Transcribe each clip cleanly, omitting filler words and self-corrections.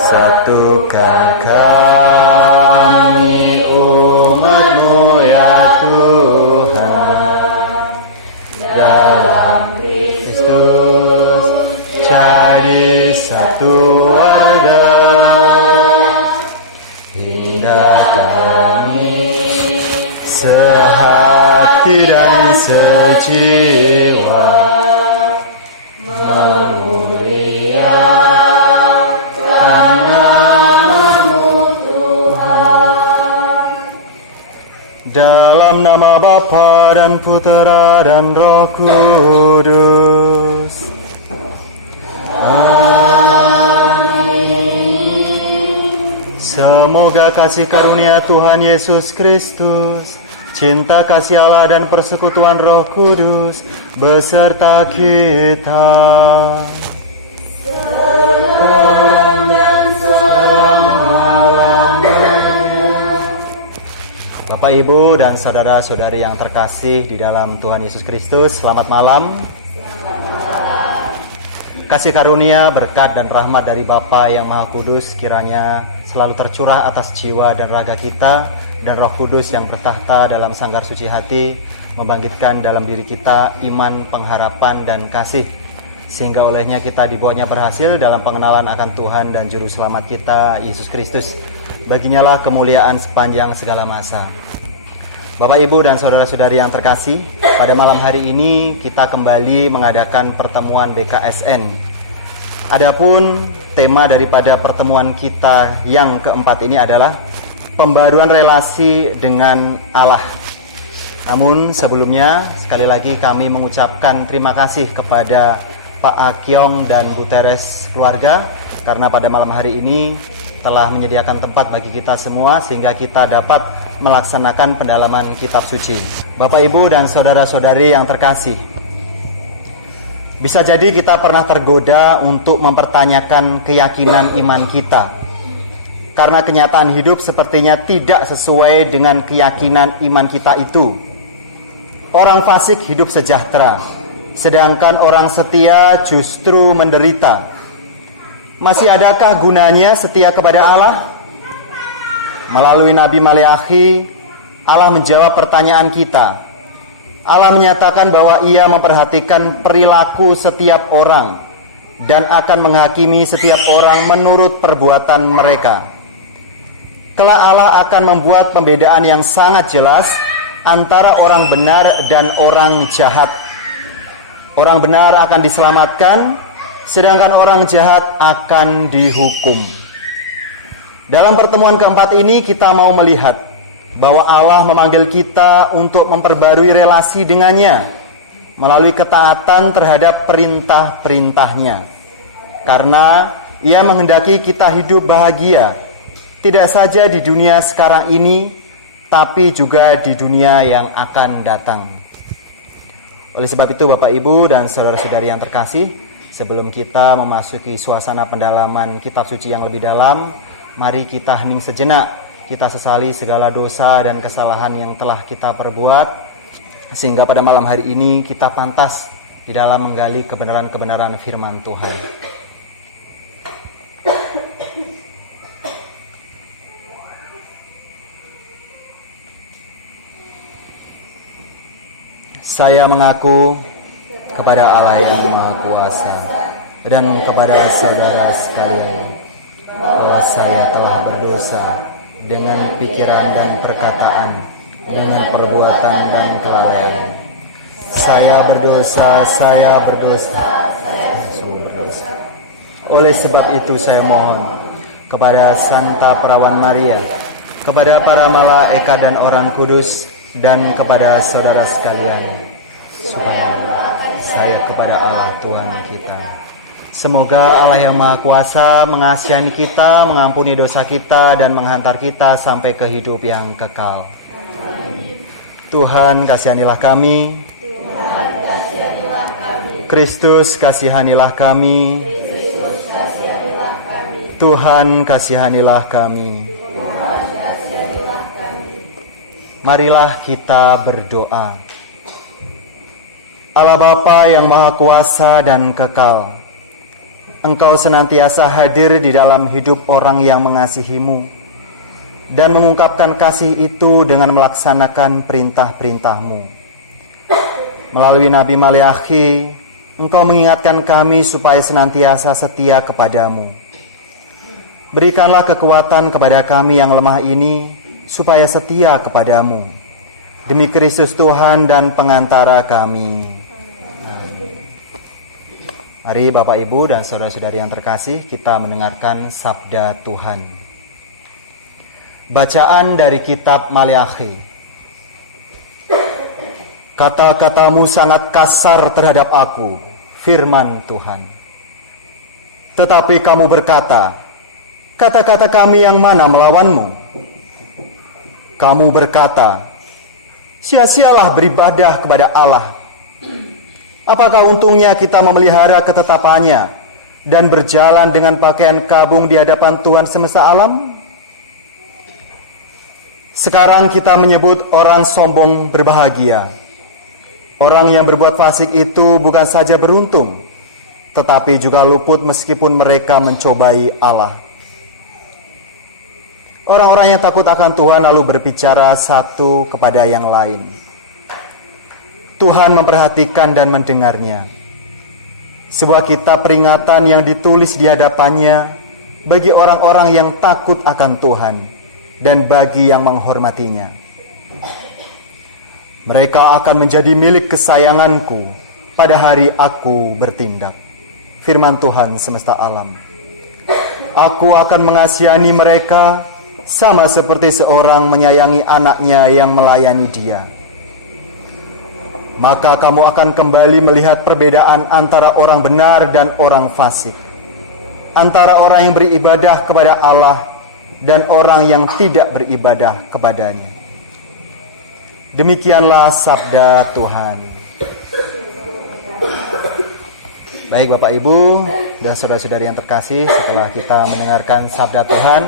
Satukan kami umat-Mu ya Tuhan, dalam Kristus jadi satu warga, hingga kami sehati dan sejiwa memuliakan nama-Mu Tuhan. Dalam nama Bapa dan Putera dan Roh Kudus. Semoga kasih karunia Tuhan Yesus Kristus, cinta kasih Allah dan persekutuan Roh Kudus beserta kita sekarang dan selama-lamanya. Bapak, Ibu, dan saudara-saudari yang terkasih di dalam Tuhan Yesus Kristus, selamat malam. Kasih karunia, berkat, dan rahmat dari Bapa yang Maha Kudus kiranya selalu tercurah atas jiwa dan raga kita, dan Roh Kudus yang bertahta dalam sanggar suci hati membangkitkan dalam diri kita iman, pengharapan, dan kasih, sehingga olehnya kita dibawanya berhasil dalam pengenalan akan Tuhan dan Juru Selamat kita, Yesus Kristus. Baginya lah kemuliaan sepanjang segala masa. Bapak, Ibu, dan saudara-saudari yang terkasih, pada malam hari ini kita kembali mengadakan pertemuan BKSN. Adapun tema daripada pertemuan kita yang keempat ini adalah pembaruan relasi dengan Allah. Namun sebelumnya sekali lagi kami mengucapkan terima kasih kepada Pak Akyong dan Bu Teres keluarga karena pada malam hari ini telah menyediakan tempat bagi kita semua sehingga kita dapat melaksanakan pendalaman kitab suci. Bapak, Ibu, dan saudara-saudari yang terkasih, bisa jadi kita pernah tergoda untuk mempertanyakan keyakinan iman kita karena kenyataan hidup sepertinya tidak sesuai dengan keyakinan iman kita itu. Orang fasik hidup sejahtera, sedangkan orang setia justru menderita. Masih adakah gunanya setia kepada Allah? Melalui Nabi Maleakhi, Allah menjawab pertanyaan kita. Allah menyatakan bahwa Ia memperhatikan perilaku setiap orang dan akan menghakimi setiap orang menurut perbuatan mereka. Kelak Allah akan membuat pembedaan yang sangat jelas antara orang benar dan orang jahat. Orang benar akan diselamatkan, sedangkan orang jahat akan dihukum. Dalam pertemuan keempat ini kita mau melihat bahwa Allah memanggil kita untuk memperbarui relasi dengannya melalui ketaatan terhadap perintah-perintahnya. Karena Ia menghendaki kita hidup bahagia, tidak saja di dunia sekarang ini, tapi juga di dunia yang akan datang. Oleh sebab itu, Bapak, Ibu, dan saudara-saudari yang terkasih, sebelum kita memasuki suasana pendalaman kitab suci yang lebih dalam, mari kita hening sejenak, kita sesali segala dosa dan kesalahan yang telah kita perbuat, sehingga pada malam hari ini kita pantas di dalam menggali kebenaran-kebenaran firman Tuhan. Saya mengaku kepada Allah yang Maha Kuasa dan kepada saudara sekalian bahwa saya telah berdosa dengan pikiran dan perkataan, dengan perbuatan dan kelalaian. Saya berdosa, sungguh berdosa. Oleh sebab itu saya mohon kepada Santa Perawan Maria, kepada para malaikat dan orang kudus, dan kepada saudara sekalian, supaya saya kepada Allah Tuhan kita. Semoga Allah yang Maha Kuasa mengasihani kita, mengampuni dosa kita, dan menghantar kita sampai ke hidup yang kekal. Tuhan, kasihanilah kami. Kristus, kasihanilah kami. Tuhan, kasihanilah kami. Marilah kita berdoa. Allah Bapa yang Maha Kuasa dan kekal, Engkau senantiasa hadir di dalam hidup orang yang mengasihimu dan mengungkapkan kasih itu dengan melaksanakan perintah-perintahmu. Melalui Nabi Maleakhi, Engkau mengingatkan kami supaya senantiasa setia kepadamu. Berikanlah kekuatan kepada kami yang lemah ini, supaya setia kepadamu. Demi Kristus Tuhan dan pengantara kami. Amin. Mari Bapak Ibu dan saudara-saudari yang terkasih, kita mendengarkan sabda Tuhan. Bacaan dari kitab Maleakhi. Kata-katamu sangat kasar terhadap aku, firman Tuhan. Tetapi kamu berkata, kata-kata kami yang mana melawanmu? Kamu berkata, sia-sialah beribadah kepada Allah. Apakah untungnya kita memelihara ketetapannya dan berjalan dengan pakaian kabung di hadapan Tuhan semesta alam? Sekarang kita menyebut orang sombong berbahagia. Orang yang berbuat fasik itu bukan saja beruntung, tetapi juga luput meskipun mereka mencobai Allah. Orang-orang yang takut akan Tuhan lalu berbicara satu kepada yang lain. Tuhan memperhatikan dan mendengarnya. Sebuah kitab peringatan yang ditulis di hadapannya bagi orang-orang yang takut akan Tuhan dan bagi yang menghormatinya. Mereka akan menjadi milik kesayanganku pada hari aku bertindak. Firman Tuhan semesta alam. Aku akan mengasihani mereka sama seperti seorang menyayangi anaknya yang melayani dia. Maka kamu akan kembali melihat perbedaan antara orang benar dan orang fasik, antara orang yang beribadah kepada Allah dan orang yang tidak beribadah kepadanya. Demikianlah sabda Tuhan. Baik Bapak Ibu dan saudara-saudari yang terkasih, setelah kita mendengarkan sabda Tuhan,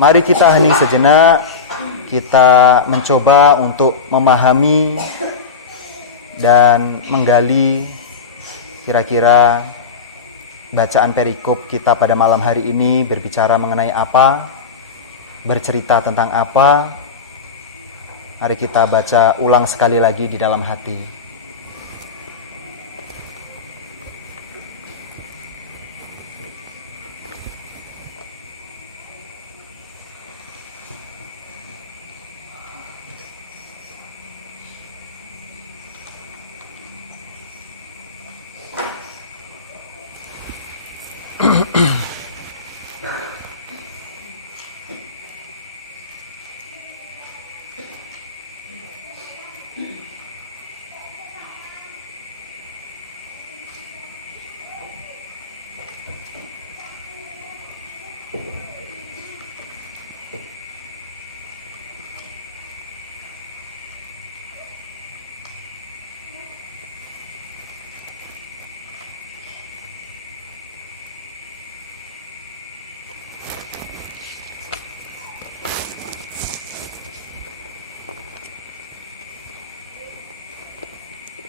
mari kita hening sejenak, kita mencoba untuk memahami dan menggali kira-kira bacaan perikop kita pada malam hari ini berbicara mengenai apa, bercerita tentang apa. Mari kita baca ulang sekali lagi di dalam hati.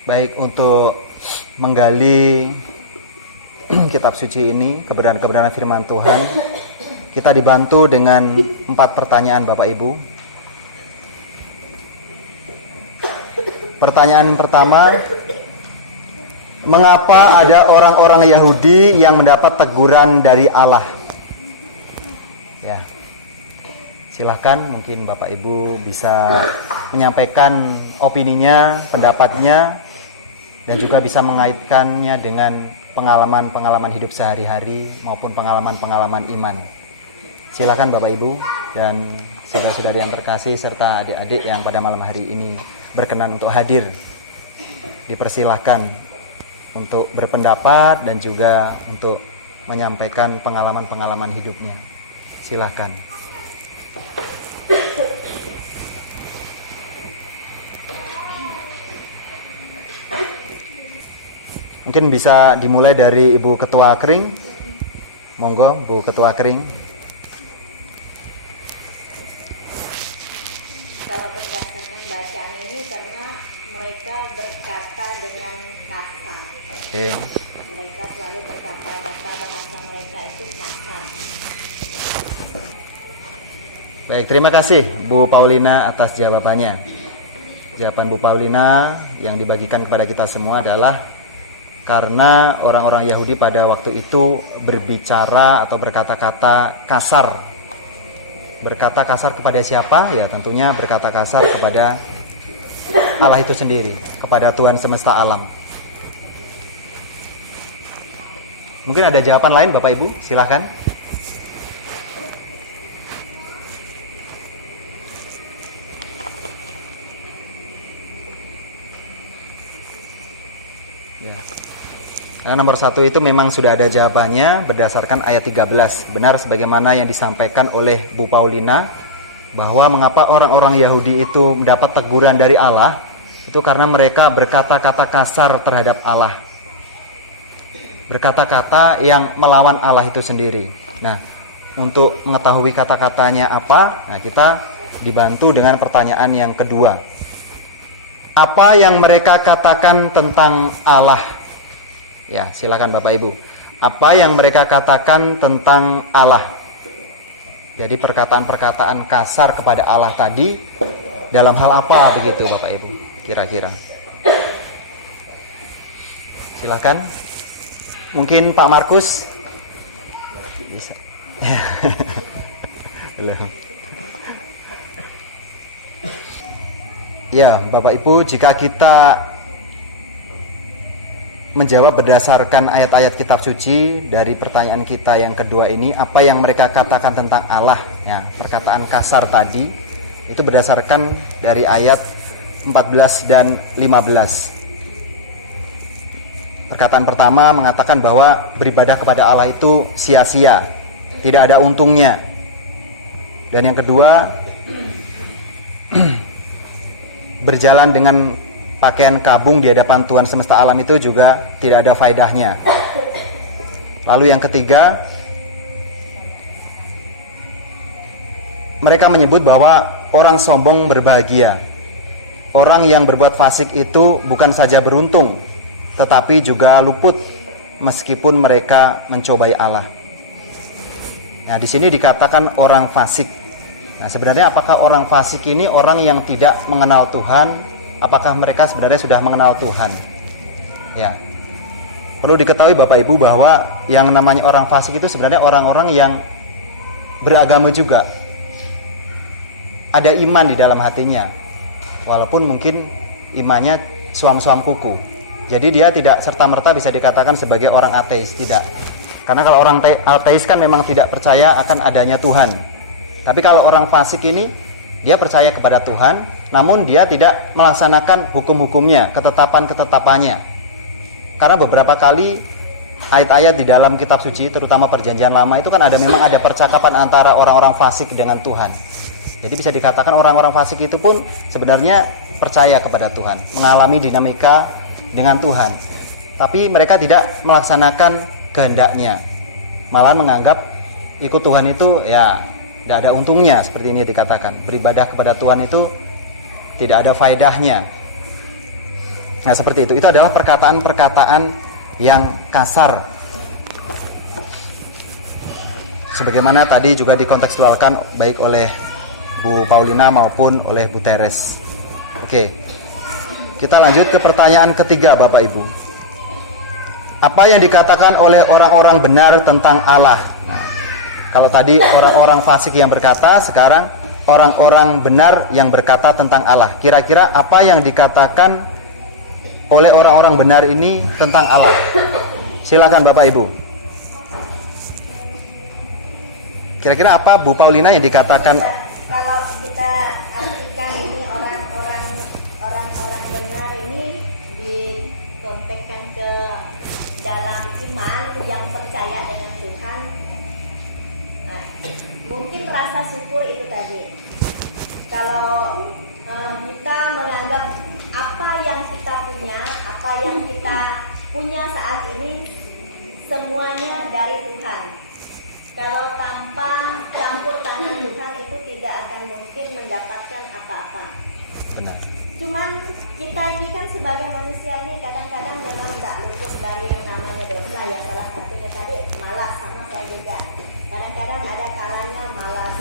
Baik, untuk menggali kitab suci ini, kebenaran-kebenaran firman Tuhan, kita dibantu dengan 4 pertanyaan Bapak Ibu. Pertanyaan pertama, mengapa ada orang-orang Yahudi yang mendapat teguran dari Allah? Ya, silahkan mungkin Bapak Ibu bisa menyampaikan opininya, pendapatnya, dan juga bisa mengaitkannya dengan pengalaman-pengalaman hidup sehari-hari maupun pengalaman-pengalaman iman. Silakan Bapak Ibu dan saudara-saudari yang terkasih serta adik-adik yang pada malam hari ini berkenan untuk hadir. Dipersilahkan untuk berpendapat dan juga untuk menyampaikan pengalaman-pengalaman hidupnya. Silakan. Mungkin bisa dimulai dari Ibu Ketua Kering. Monggo, Bu Ketua Kering. Oke. Baik, terima kasih Bu Paulina atas jawabannya. Jawaban Bu Paulina yang dibagikan kepada kita semua adalah karena orang-orang Yahudi pada waktu itu berbicara atau berkata-kata kasar. Berkata kasar kepada siapa? Ya tentunya berkata kasar kepada Allah itu sendiri, kepada Tuhan semesta alam. Mungkin ada jawaban lain Bapak Ibu? Silahkan. Ya. Karena nomor 1 itu memang sudah ada jawabannya berdasarkan ayat 13. Benar sebagaimana yang disampaikan oleh Bu Paulina, bahwa mengapa orang-orang Yahudi itu mendapat teguran dari Allah, itu karena mereka berkata-kata kasar terhadap Allah. Berkata-kata yang melawan Allah itu sendiri. Nah, untuk mengetahui kata-katanya apa, nah kita dibantu dengan pertanyaan yang kedua. Apa yang mereka katakan tentang Allah? Ya, silakan Bapak Ibu. Apa yang mereka katakan tentang Allah? Jadi perkataan-perkataan kasar kepada Allah tadi dalam hal apa begitu Bapak Ibu? Kira-kira. Silakan. Mungkin Pak Markus bisa. Belum. Ya, Bapak Ibu, jika kita menjawab berdasarkan ayat-ayat kitab suci dari pertanyaan kita yang kedua ini, apa yang mereka katakan tentang Allah, ya, perkataan kasar tadi, itu berdasarkan dari ayat 14 dan 15. Perkataan pertama mengatakan bahwa beribadah kepada Allah itu sia-sia, tidak ada untungnya. Dan yang kedua, berjalan dengan pakaian kabung di hadapan Tuhan semesta alam itu juga tidak ada faedahnya. Lalu yang ketiga, mereka menyebut bahwa orang sombong berbahagia. Orang yang berbuat fasik itu bukan saja beruntung, tetapi juga luput meskipun mereka mencobai Allah. Nah, di sini dikatakan orang fasik. Nah, sebenarnya apakah orang fasik ini orang yang tidak mengenal Tuhan? Apakah mereka sebenarnya sudah mengenal Tuhan? Ya. Perlu diketahui Bapak Ibu bahwa yang namanya orang fasik itu sebenarnya orang-orang yang beragama juga. Ada iman di dalam hatinya. Walaupun mungkin imannya suam-suam kuku. Jadi dia tidak serta-merta bisa dikatakan sebagai orang ateis, tidak. Karena kalau orang ateis kan memang tidak percaya akan adanya Tuhan. Tapi kalau orang fasik ini, dia percaya kepada Tuhan, namun dia tidak melaksanakan hukum-hukumnya, ketetapan-ketetapannya. Karena beberapa kali ayat-ayat di dalam kitab suci, terutama perjanjian lama itu kan memang ada percakapan antara orang-orang fasik dengan Tuhan. Jadi bisa dikatakan orang-orang fasik itu pun sebenarnya percaya kepada Tuhan, mengalami dinamika dengan Tuhan. Tapi mereka tidak melaksanakan kehendaknya. Malah menganggap ikut Tuhan itu ya tidak ada untungnya, seperti ini dikatakan. Beribadah kepada Tuhan itu tidak ada faedahnya. Nah, seperti itu. Itu adalah perkataan-perkataan yang kasar. Sebagaimana tadi juga dikontekstualkan baik oleh Bu Paulina maupun oleh Bu Teres. Oke. Kita lanjut ke pertanyaan ketiga, Bapak Ibu. Apa yang dikatakan oleh orang-orang benar tentang Allah? Nah, kalau tadi orang-orang fasik yang berkata, sekarang orang-orang benar yang berkata tentang Allah. Kira-kira apa yang dikatakan oleh orang-orang benar ini tentang Allah? Silakan Bapak Ibu. Kira-kira apa Bu Paulina yang dikatakan? Kalau kita artikan ini orang-orang benar ini dikontekskan ke dalam iman yang percaya dengan Tuhan. Nah, mungkin rasa syukur itu tadi. Kalau kita menganggap apa yang kita punya saat ini semuanya dari Tuhan. Kalau tanpa campur tangan Tuhan itu tidak akan mungkin mendapatkan apa-apa. Benar. Cuman kita ini kan sebagai manusia ini kadang-kadang memang tidak luput dari yang namanya dosa ya. Salah satunya tadi malas, sama saya juga. Kadang-kadang ada kalanya malas.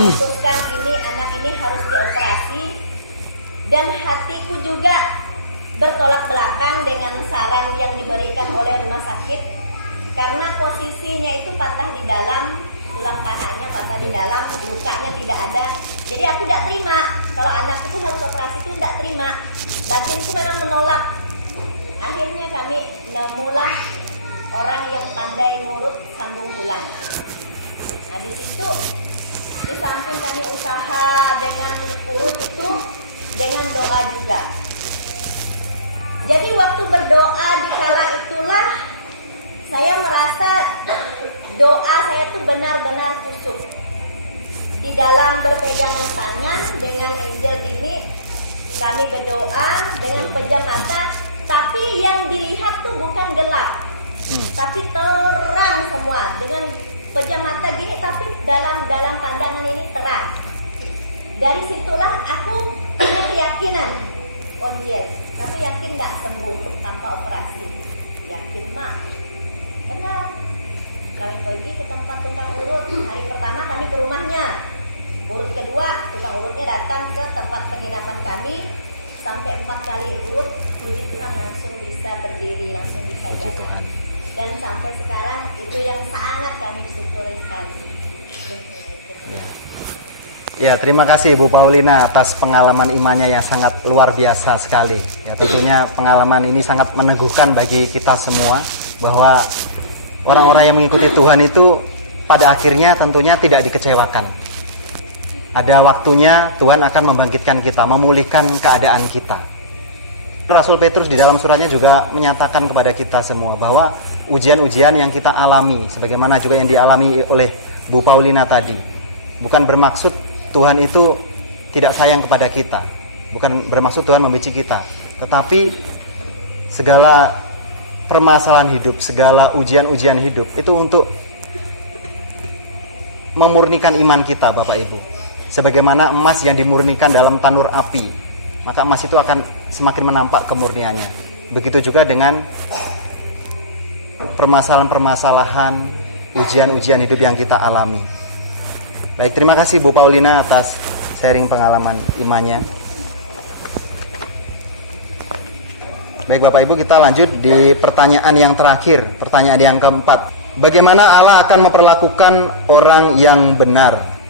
memutuskan anak ini harus dioperasi, dan hatiku juga bertolak belakang dengan saran yang diberikan oleh rumah sakit, karena posisinya itu patah di dalam, tulang pahanya patah di dalam, lukanya tidak ada. Jadi aku tidak terima kalau anak ini harus operasi, itu tidak terima. Tapi itu memang menolak. Akhirnya kami menemulah orang yang pandai mulut sambung belakang. Nah, di situ di samping kami usaha dengan urut itu dengan doa juga. Jadi waktu berdoa di kala itulah saya merasa doa saya itu benar-benar kusuk. Di dalam berpegangan tangan dengan Injil ini kami berdoa dengan pejam mata, tapi yang dilihat tuh bukan gelap, tapi terang semua dengan pejam mata gini, tapi dalam pandangan ini terang. Dari situlah aku punya keyakinan, oh yes, tapi yakin nggak sembuh apa operasi? Yakin mah, benar. Kami pergi ke tempat tukang urut. Hari pertama kami ke rumahnya, urut kedua tukang urutnya datang ke tempat penginapan kami, sampai 4 kali urut, puji Tuhan langsung bisa berdiri, langsung bisa. Puji Tuhan. Dan sampai sekarang itu yang sangat kami syukuri sekali. Ya, terima kasih Ibu Paulina atas pengalaman imannya yang sangat luar biasa sekali. Ya, tentunya pengalaman ini sangat meneguhkan bagi kita semua bahwa orang-orang yang mengikuti Tuhan itu pada akhirnya tentunya tidak dikecewakan. Ada waktunya Tuhan akan membangkitkan kita, memulihkan keadaan kita. Rasul Petrus di dalam suratnya juga menyatakan kepada kita semua bahwa ujian-ujian yang kita alami, sebagaimana juga yang dialami oleh Bu Paulina tadi, bukan bermaksud Tuhan itu tidak sayang kepada kita, bukan bermaksud Tuhan membenci kita, tetapi segala permasalahan hidup, segala ujian-ujian hidup itu untuk memurnikan iman kita, Bapak Ibu. Sebagaimana emas yang dimurnikan dalam tanur api, maka emas itu akan semakin menampak kemurniannya. Begitu juga dengan permasalahan-permasalahan, ujian-ujian hidup yang kita alami. Baik, terima kasih Bu Paulina atas sharing pengalaman imannya. Baik Bapak Ibu, kita lanjut di pertanyaan yang terakhir, pertanyaan yang keempat. Bagaimana Allah akan memperlakukan orang yang benar?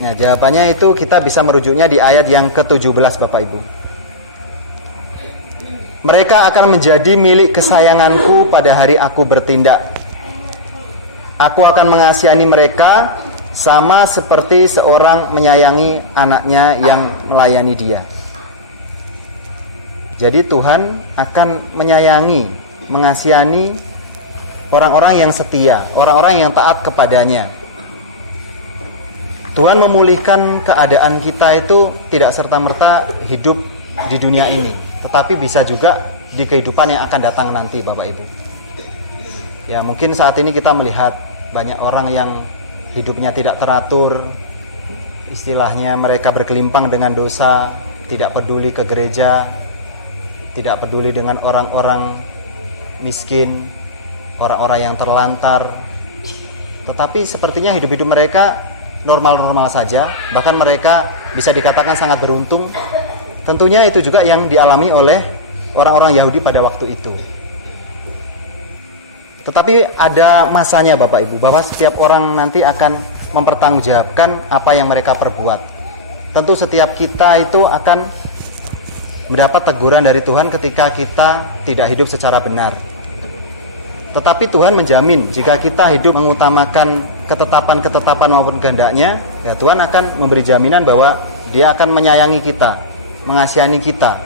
Nah, jawabannya itu kita bisa merujuknya di ayat yang ke-17 Bapak Ibu. Mereka akan menjadi milik kesayanganku pada hari aku bertindak. Aku akan mengasihani mereka sama seperti seorang menyayangi anaknya yang melayani dia. Jadi Tuhan akan menyayangi, mengasihani orang-orang yang setia, orang-orang yang taat kepadanya. Tuhan memulihkan keadaan kita itu tidak serta-merta hidup di dunia ini, tetapi bisa juga di kehidupan yang akan datang nanti Bapak Ibu. Ya, mungkin saat ini kita melihat banyak orang yang hidupnya tidak teratur, istilahnya mereka berkelimpang dengan dosa, tidak peduli ke gereja, tidak peduli dengan orang-orang miskin, orang-orang yang terlantar. Tetapi sepertinya hidup-hidup mereka normal-normal saja, bahkan mereka bisa dikatakan sangat beruntung. Tentunya itu juga yang dialami oleh orang-orang Yahudi pada waktu itu. Tetapi ada masanya Bapak Ibu, bahwa setiap orang nanti akan mempertanggungjawabkan apa yang mereka perbuat. Tentu setiap kita itu akan mendapat teguran dari Tuhan ketika kita tidak hidup secara benar. Tetapi Tuhan menjamin jika kita hidup mengutamakan ketetapan-ketetapan maupun kehendaknya, ya Tuhan akan memberi jaminan bahwa Dia akan menyayangi kita, mengasihani kita,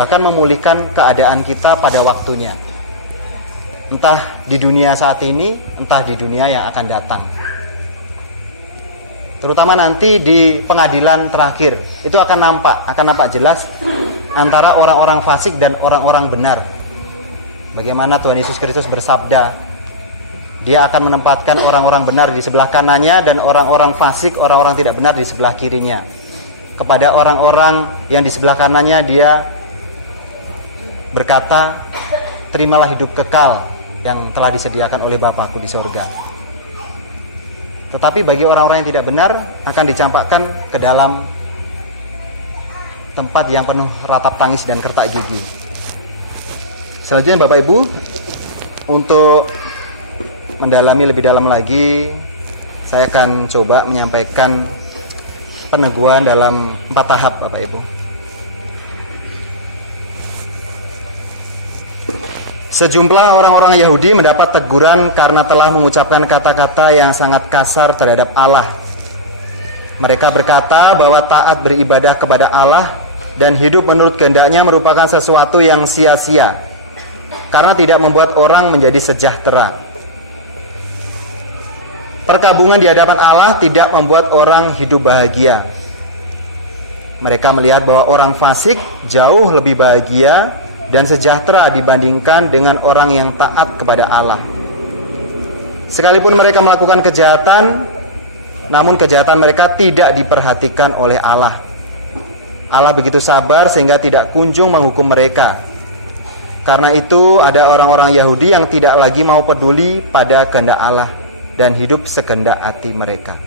bahkan memulihkan keadaan kita pada waktunya. Entah di dunia saat ini, entah di dunia yang akan datang. Terutama nanti di pengadilan terakhir, itu akan nampak jelas antara orang-orang fasik dan orang-orang benar. Bagaimana Tuhan Yesus Kristus bersabda, Dia akan menempatkan orang-orang benar di sebelah kanannya dan orang-orang fasik, orang-orang tidak benar di sebelah kirinya. Kepada orang-orang yang di sebelah kanannya Dia berkata, terimalah hidup kekal yang telah disediakan oleh Bapakku di sorga. Tetapi bagi orang-orang yang tidak benar akan dicampakkan ke dalam tempat yang penuh ratap tangis dan kertak gigi. Selanjutnya Bapak Ibu, untuk mendalami lebih dalam lagi, saya akan coba menyampaikan peneguhan dalam 4 tahap Bapak Ibu. Sejumlah orang-orang Yahudi mendapat teguran karena telah mengucapkan kata-kata yang sangat kasar terhadap Allah. Mereka berkata bahwa taat beribadah kepada Allah dan hidup menurut kehendaknya merupakan sesuatu yang sia-sia, karena tidak membuat orang menjadi sejahtera. Perkabungan di hadapan Allah tidak membuat orang hidup bahagia. Mereka melihat bahwa orang fasik jauh lebih bahagia dan sejahtera dibandingkan dengan orang yang taat kepada Allah. Sekalipun mereka melakukan kejahatan, namun kejahatan mereka tidak diperhatikan oleh Allah. Allah begitu sabar sehingga tidak kunjung menghukum mereka. Karena itu ada orang-orang Yahudi yang tidak lagi mau peduli pada kehendak Allah dan hidup sekehendak hati mereka.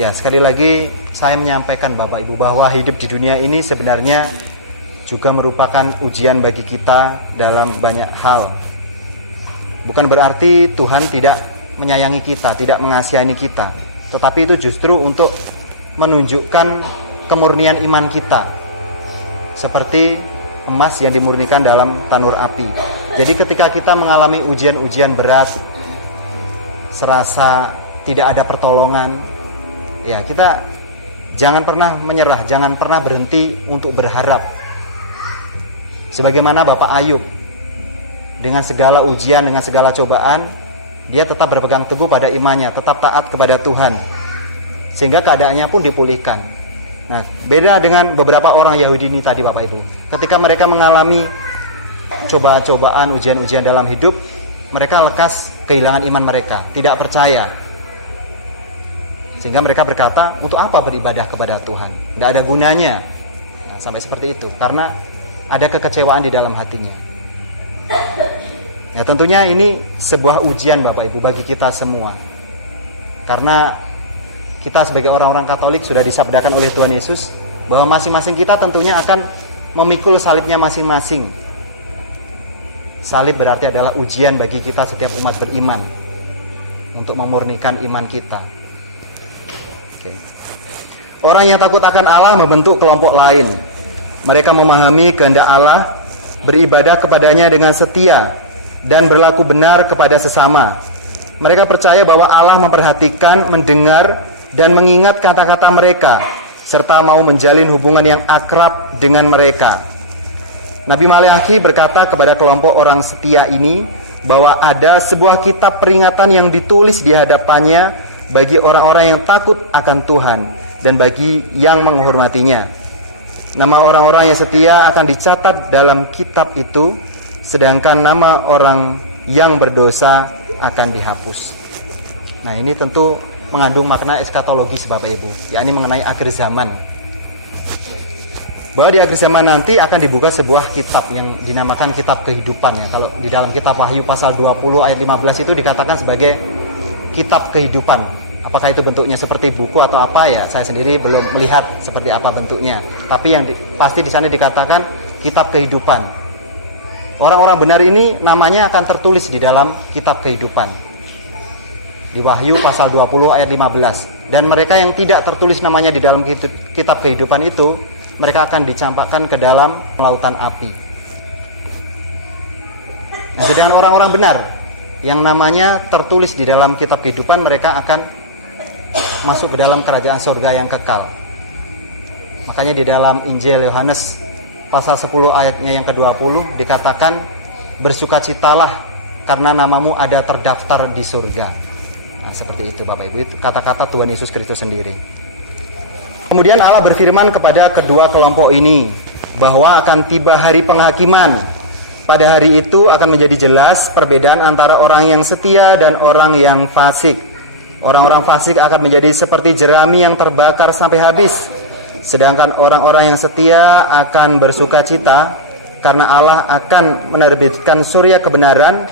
Ya, sekali lagi saya menyampaikan Bapak Ibu bahwa hidup di dunia ini sebenarnya juga merupakan ujian bagi kita dalam banyak hal. Bukan berarti Tuhan tidak menyayangi kita, tidak mengasihani kita, tetapi itu justru untuk menunjukkan kemurnian iman kita, seperti emas yang dimurnikan dalam tanur api. Jadi ketika kita mengalami ujian-ujian berat, serasa tidak ada pertolongan, ya kita jangan pernah menyerah, jangan pernah berhenti untuk berharap. Sebagaimana Bapak Ayub, dengan segala ujian, dengan segala cobaan, dia tetap berpegang teguh pada imannya, tetap taat kepada Tuhan, sehingga keadaannya pun dipulihkan. Nah, beda dengan beberapa orang Yahudi ini tadi Bapak Ibu. Ketika mereka mengalami cobaan-cobaan, ujian-ujian dalam hidup, mereka lekas kehilangan iman mereka, tidak percaya. Sehingga mereka berkata, untuk apa beribadah kepada Tuhan? Tidak ada gunanya. Nah, sampai seperti itu, karena ada kekecewaan di dalam hatinya. Ya, tentunya ini sebuah ujian Bapak Ibu bagi kita semua. Karena kita sebagai orang-orang Katolik sudah disabdakan oleh Tuhan Yesus bahwa masing-masing kita tentunya akan memikul salibnya masing-masing. Salib berarti adalah ujian bagi kita setiap umat beriman untuk memurnikan iman kita. Oke. Orang yang takut akan Allah membentuk kelompok lain. Mereka memahami kehendak Allah, beribadah kepadanya dengan setia, dan berlaku benar kepada sesama. Mereka percaya bahwa Allah memperhatikan, mendengar, dan mengingat kata-kata mereka, serta mau menjalin hubungan yang akrab dengan mereka. Nabi Maleakhi berkata kepada kelompok orang setia ini bahwa ada sebuah kitab peringatan yang ditulis di hadapannya bagi orang-orang yang takut akan Tuhan dan bagi yang menghormatinya. Nama orang-orang yang setia akan dicatat dalam kitab itu, sedangkan nama orang yang berdosa akan dihapus. Nah, ini tentu mengandung makna eskatologis Bapak Ibu, yakni mengenai akhir zaman. Bahwa di akhir zaman nanti akan dibuka sebuah kitab yang dinamakan kitab kehidupan ya. Kalau di dalam kitab Wahyu pasal 20 ayat 15 itu dikatakan sebagai kitab kehidupan. Apakah itu bentuknya seperti buku atau apa ya? Saya sendiri belum melihat seperti apa bentuknya. Tapi yang pasti di sana dikatakan kitab kehidupan. Orang-orang benar ini namanya akan tertulis di dalam kitab kehidupan. Di Wahyu pasal 20 ayat 15. Dan mereka yang tidak tertulis namanya di dalam kitab kehidupan itu, mereka akan dicampakkan ke dalam lautan api. Nah, sedangkan orang-orang benar yang namanya tertulis di dalam kitab kehidupan, mereka akan masuk ke dalam kerajaan surga yang kekal. Makanya di dalam Injil Yohanes pasal 10 ayatnya yang ke-20 dikatakan, bersukacitalah karena namamu ada terdaftar di surga. Nah, seperti itu Bapak Ibu, itu kata-kata Tuhan Yesus Kristus sendiri. Kemudian Allah berfirman kepada kedua kelompok ini bahwa akan tiba hari penghakiman. Pada hari itu akan menjadi jelas perbedaan antara orang yang setia dan orang yang fasik. Orang-orang fasik akan menjadi seperti jerami yang terbakar sampai habis. Sedangkan orang-orang yang setia akan bersukacita karena Allah akan menerbitkan surya kebenaran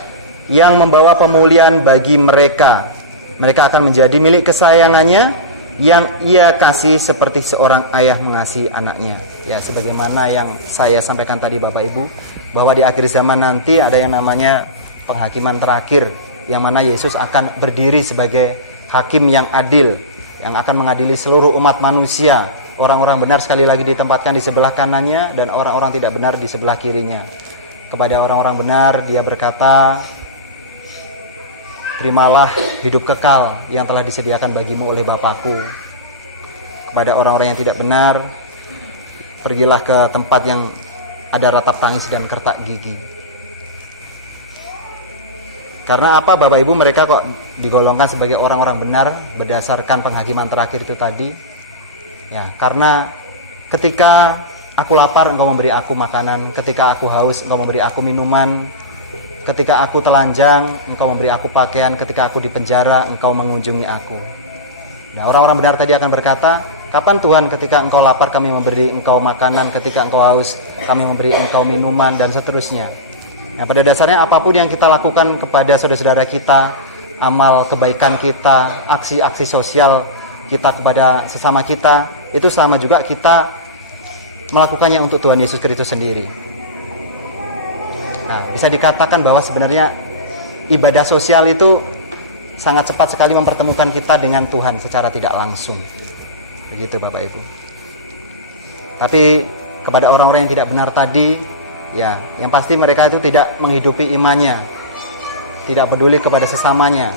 yang membawa pemulihan bagi mereka. Mereka akan menjadi milik kesayangannya yang ia kasih seperti seorang ayah mengasihi anaknya. Ya, sebagaimana yang saya sampaikan tadi Bapak Ibu, bahwa di akhir zaman nanti ada yang namanya penghakiman terakhir, yang mana Yesus akan berdiri sebagai hakim yang adil, yang akan mengadili seluruh umat manusia. Orang-orang benar sekali lagi ditempatkan di sebelah kanannya, dan orang-orang tidak benar di sebelah kirinya. Kepada orang-orang benar dia berkata, terimalah hidup kekal yang telah disediakan bagimu oleh Bapakku. Kepada orang-orang yang tidak benar, pergilah ke tempat yang ada ratap tangis dan kertak gigi. Karena apa Bapak Ibu, mereka kok digolongkan sebagai orang-orang benar berdasarkan penghakiman terakhir itu tadi? Ya, karena ketika aku lapar engkau memberi aku makanan, ketika aku haus engkau memberi aku minuman, ketika aku telanjang engkau memberi aku pakaian, ketika aku di penjara engkau mengunjungi aku. Nah, orang-orang benar tadi akan berkata, kapan Tuhan ketika engkau lapar kami memberi engkau makanan, ketika engkau haus kami memberi engkau minuman, dan seterusnya. Nah, pada dasarnya apapun yang kita lakukan kepada saudara-saudara kita, amal kebaikan kita, aksi-aksi sosial kita kepada sesama kita, itu sama juga kita melakukannya untuk Tuhan Yesus Kristus sendiri. Nah, bisa dikatakan bahwa sebenarnya ibadah sosial itu sangat cepat sekali mempertemukan kita dengan Tuhan secara tidak langsung. Begitu Bapak Ibu. Tapi kepada orang-orang yang tidak benar tadi, ya, yang pasti mereka itu tidak menghidupi imannya, tidak peduli kepada sesamanya.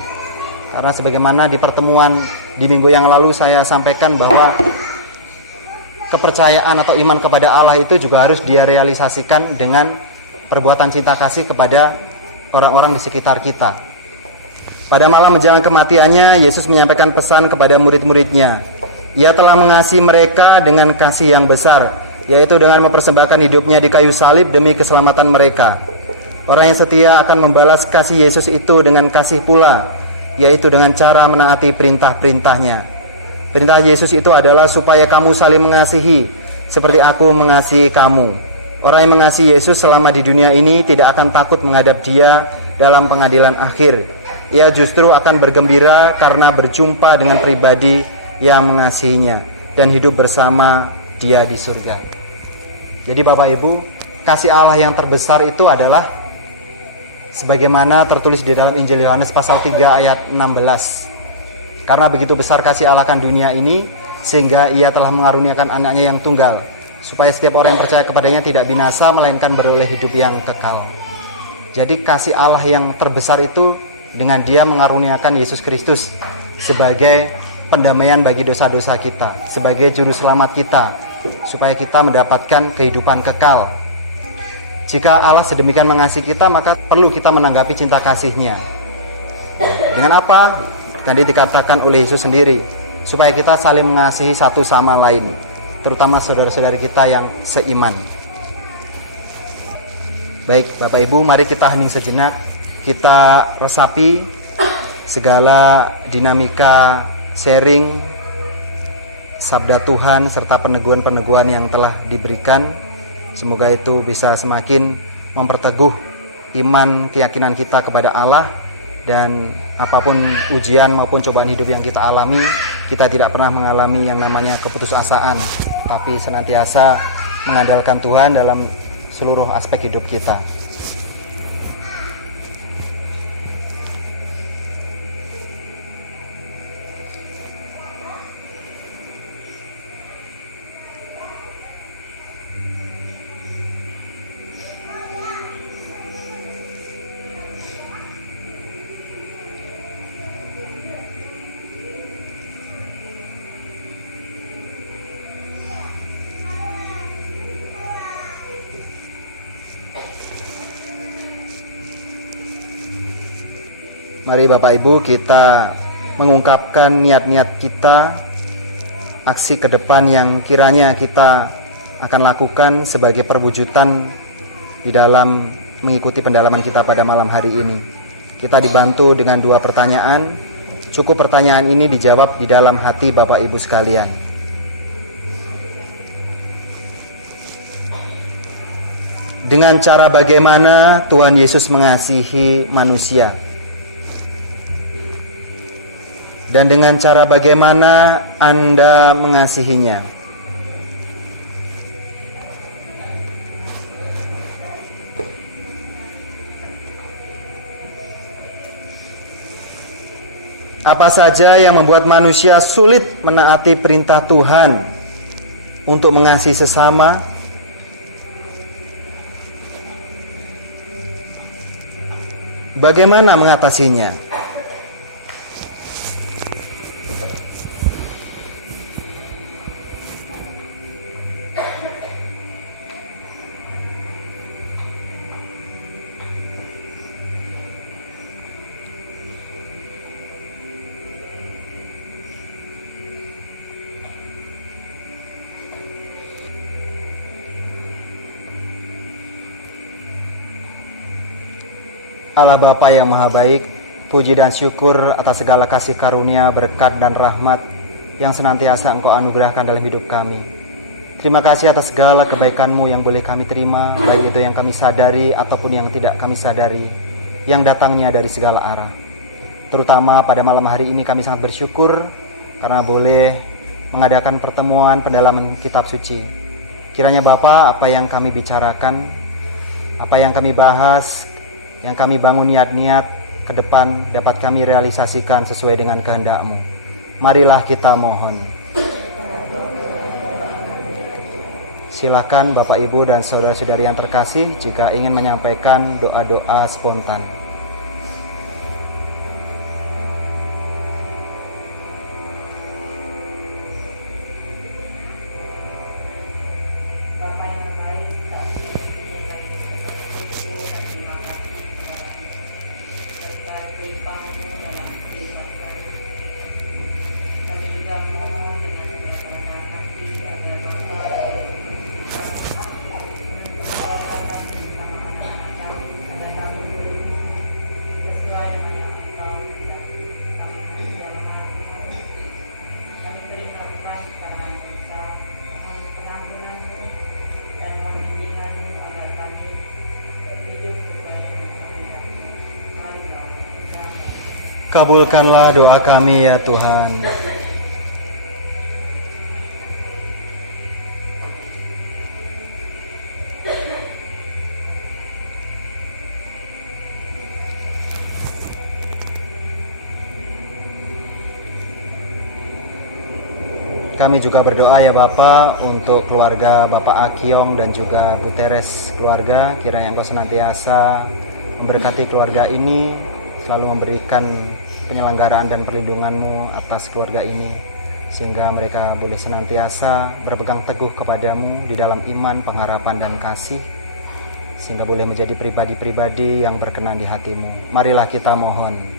Karena sebagaimana di pertemuan di minggu yang lalu saya sampaikan bahwa kepercayaan atau iman kepada Allah itu juga harus dia realisasikan dengan perbuatan cinta kasih kepada orang-orang di sekitar kita. Pada malam menjelang kematiannya, Yesus menyampaikan pesan kepada murid-muridnya. Ia telah mengasihi mereka dengan kasih yang besar, yaitu dengan mempersembahkan hidupnya di kayu salib demi keselamatan mereka. Orang yang setia akan membalas kasih Yesus itu dengan kasih pula, yaitu dengan cara menaati perintah-perintahnya. Perintah Yesus itu adalah supaya kamu saling mengasihi, seperti aku mengasihi kamu. Orang yang mengasihi Yesus selama di dunia ini tidak akan takut menghadap Dia dalam pengadilan akhir. Ia justru akan bergembira karena berjumpa dengan pribadi yang mengasihinya dan hidup bersama Dia di surga. Jadi Bapak Ibu, kasih Allah yang terbesar itu adalah sebagaimana tertulis di dalam Injil Yohanes pasal 3 ayat 16. Karena begitu besar kasih Allah akan dunia ini, sehingga Ia telah mengaruniakan anaknya yang tunggal, supaya setiap orang yang percaya kepadanya tidak binasa, melainkan beroleh hidup yang kekal. Jadi kasih Allah yang terbesar itu dengan Dia mengaruniakan Yesus Kristus sebagai pendamaian bagi dosa-dosa kita, sebagai juru selamat kita, supaya kita mendapatkan kehidupan kekal. Jika Allah sedemikian mengasihi kita, maka perlu kita menanggapi cinta kasih-Nya. Dengan apa? Tadi dikatakan oleh Yesus sendiri, supaya kita saling mengasihi satu sama lain, terutama saudara-saudari kita yang seiman. Baik, Bapak Ibu, mari kita hening sejenak, kita resapi segala dinamika sharing sabda Tuhan serta peneguhan-peneguhan yang telah diberikan. Semoga itu bisa semakin memperteguh iman keyakinan kita kepada Allah, dan apapun ujian maupun cobaan hidup yang kita alami, kita tidak pernah mengalami yang namanya keputusasaan, tapi senantiasa mengandalkan Tuhan dalam seluruh aspek hidup kita. Mari Bapak Ibu kita mengungkapkan niat-niat kita, aksi ke depan yang kiranya kita akan lakukan sebagai perwujudan di dalam mengikuti pendalaman kita pada malam hari ini. Kita dibantu dengan 2 pertanyaan. Cukup pertanyaan ini dijawab di dalam hati Bapak Ibu sekalian. Dengan cara bagaimana Tuhan Yesus mengasihi manusia? dan dengan cara bagaimana Anda mengasihinya. Apa saja yang membuat manusia sulit menaati perintah Tuhan untuk mengasihi sesama? Bagaimana mengatasinya? Allah Bapa yang Maha Baik, puji dan syukur atas segala kasih karunia, berkat dan rahmat yang senantiasa Engkau anugerahkan dalam hidup kami. Terima kasih atas segala kebaikan-Mu yang boleh kami terima, baik itu yang kami sadari ataupun yang tidak kami sadari, yang datangnya dari segala arah. Terutama pada malam hari ini kami sangat bersyukur karena boleh mengadakan pertemuan pendalaman kitab suci. Kiranya Bapa, apa yang kami bicarakan, apa yang kami bahas, yang kami bangun niat-niat ke depan dapat kami realisasikan sesuai dengan kehendak-Mu. Marilah kita mohon. Silakan Bapak, Ibu, dan saudara-saudari yang terkasih jika ingin menyampaikan doa-doa spontan. Kabulkanlah doa kami ya Tuhan. Kami juga berdoa ya Bapak untuk keluarga Bapak Akyong dan juga Bu Teres keluarga. Kiranya Engkau senantiasa memberkati keluarga ini, selalu memberikan penyelenggaraan dan perlindungan-Mu atas keluarga ini, sehingga mereka boleh senantiasa berpegang teguh kepadamu di dalam iman, pengharapan, dan kasih, sehingga boleh menjadi pribadi-pribadi yang berkenan di hati-Mu. Marilah kita mohon.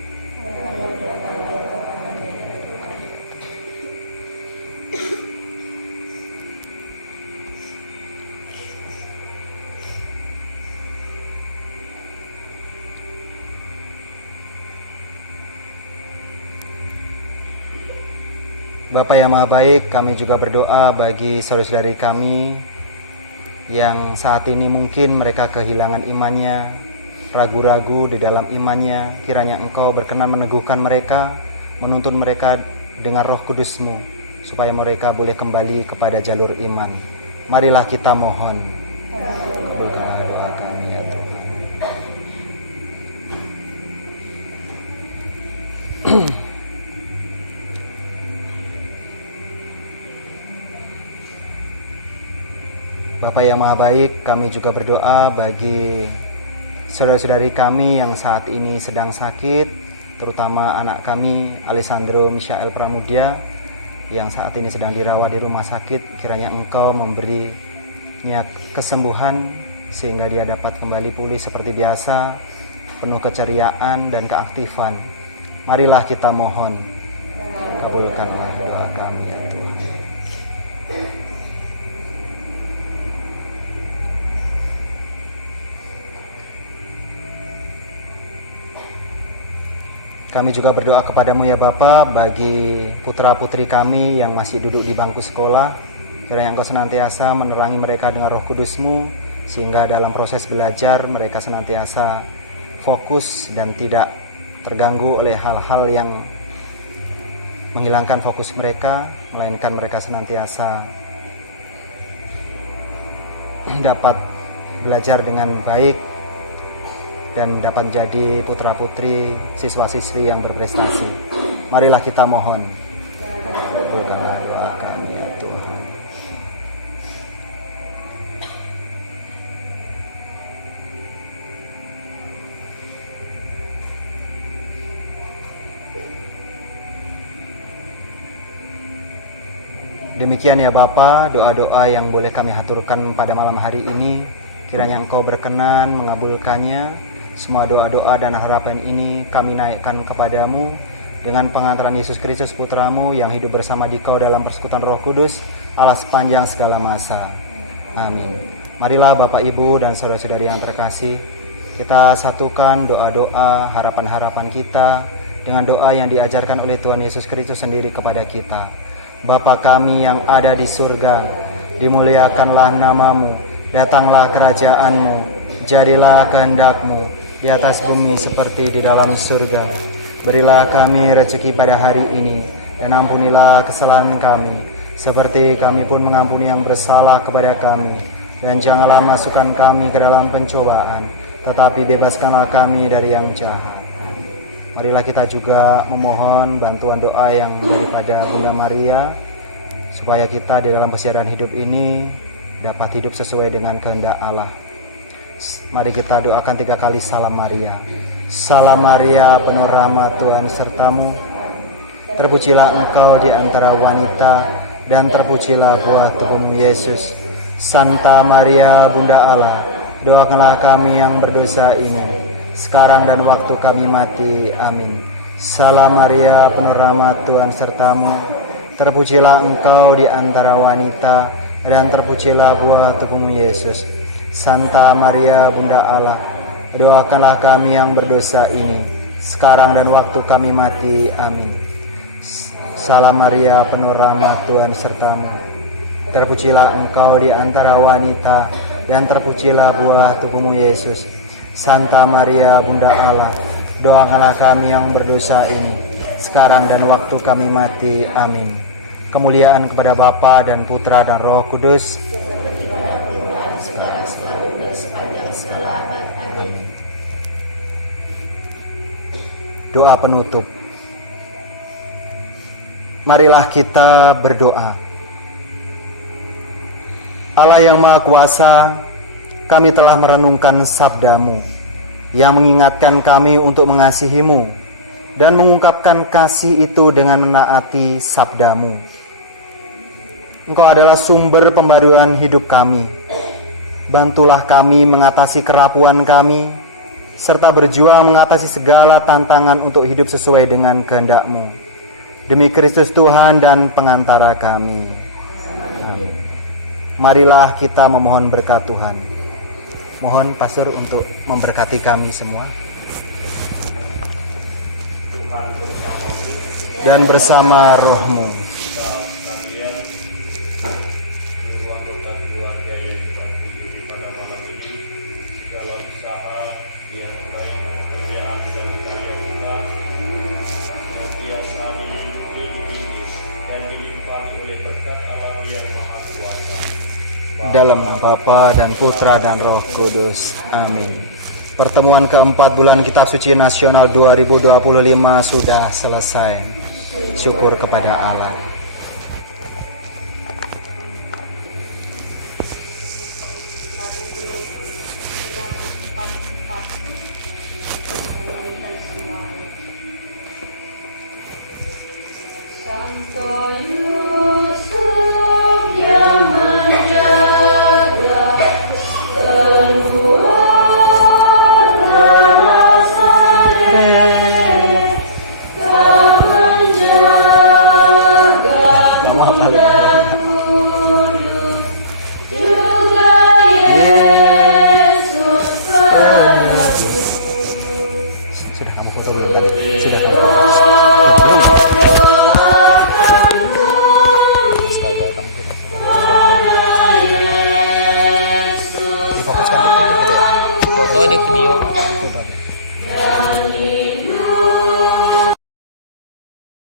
Bapa yang Maha Baik, kami juga berdoa bagi saudara-saudari kami yang saat ini mungkin mereka kehilangan imannya, ragu-ragu di dalam imannya. Kiranya Engkau berkenan meneguhkan mereka, menuntun mereka dengan Roh Kudus-Mu, supaya mereka boleh kembali kepada jalur iman. Marilah kita mohon. Kabulkanlah doa kami ya Tuhan. Bapa yang Maha Baik, kami juga berdoa bagi saudara-saudari kami yang saat ini sedang sakit, terutama anak kami Alessandro Michael Pramudia yang saat ini sedang dirawat di rumah sakit. Kiranya Engkau memberinya kesembuhan sehingga dia dapat kembali pulih seperti biasa, penuh keceriaan dan keaktifan. Marilah kita mohon. Kabulkanlah doa kami ya Tuhan. Kami juga berdoa kepadamu ya Bapa bagi putra-putri kami yang masih duduk di bangku sekolah. Kiranya Engkau senantiasa menerangi mereka dengan Roh Kudus-Mu, sehingga dalam proses belajar mereka senantiasa fokus dan tidak terganggu oleh hal-hal yang menghilangkan fokus mereka, melainkan mereka senantiasa dapat belajar dengan baik dan dapat menjadi putra-putri, siswa-siswi yang berprestasi. Marilah kita mohon. Kabulkanlah doa kami ya Tuhan. Demikian ya Bapa, doa-doa yang boleh kami haturkan pada malam hari ini, kiranya Engkau berkenan mengabulkannya. Semua doa-doa dan harapan ini kami naikkan kepadamu dengan pengantaran Yesus Kristus Putramu yang hidup bersama Dikau dalam persekutuan Roh Kudus, Allah sepanjang segala masa. Amin. Marilah Bapak, Ibu, dan saudara-saudari yang terkasih, kita satukan doa-doa, harapan-harapan kita dengan doa yang diajarkan oleh Tuhan Yesus Kristus sendiri kepada kita. Bapa kami yang ada di surga, dimuliakanlah namamu, datanglah kerajaanmu, jadilah kehendak-Mu di atas bumi seperti di dalam surga. Berilah kami rezeki pada hari ini, dan ampunilah kesalahan kami, seperti kami pun mengampuni yang bersalah kepada kami. Dan janganlah masukkan kami ke dalam pencobaan, tetapi bebaskanlah kami dari yang jahat. Marilah kita juga memohon bantuan doa yang daripada Bunda Maria, supaya kita di dalam perjalanan hidup ini dapat hidup sesuai dengan kehendak Allah. Mari kita doakan 3 kali salam Maria. Salam Maria, penuh rahmat, Tuhan sertamu. Terpujilah engkau di antara wanita, dan terpujilah buah tubuhmu Yesus. Santa Maria, Bunda Allah, doakanlah kami yang berdosa ini, sekarang dan waktu kami mati. Amin. Salam Maria, penuh rahmat, Tuhan sertamu. Terpujilah engkau di antara wanita, dan terpujilah buah tubuhmu Yesus. Santa Maria, Bunda Allah, doakanlah kami yang berdosa ini, sekarang dan waktu kami mati. Amin. Salam Maria, penuh rahmat, Tuhan sertamu. Terpujilah engkau di antara wanita, dan terpujilah buah tubuhmu Yesus. Santa Maria, Bunda Allah, doakanlah kami yang berdosa ini, sekarang dan waktu kami mati. Amin. Kemuliaan kepada Bapa dan Putra dan Roh Kudus, sekarang selalu dan sepanjang segala. Amin. Doa penutup. Marilah kita berdoa. Allah yang Maha Kuasa, kami telah merenungkan sabda-Mu yang mengingatkan kami untuk mengasihi-Mu dan mengungkapkan kasih itu dengan menaati sabda-Mu. Engkau adalah sumber pembaruan hidup kami. Bantulah kami mengatasi kerapuan kami, serta berjuang mengatasi segala tantangan untuk hidup sesuai dengan kehendak-Mu. Demi Kristus Tuhan dan pengantara kami. Amin. Marilah kita memohon berkat Tuhan. Mohon pastor untuk memberkati kami semua. Dan bersama rohmu. Dalam Bapa dan Putra dan Roh Kudus. Amin. Pertemuan keempat bulan Kitab Suci Nasional 2025 sudah selesai. Syukur kepada Allah. Sudah kamu foto belum tadi? Sudah kamu foto? Belum. Difokuskan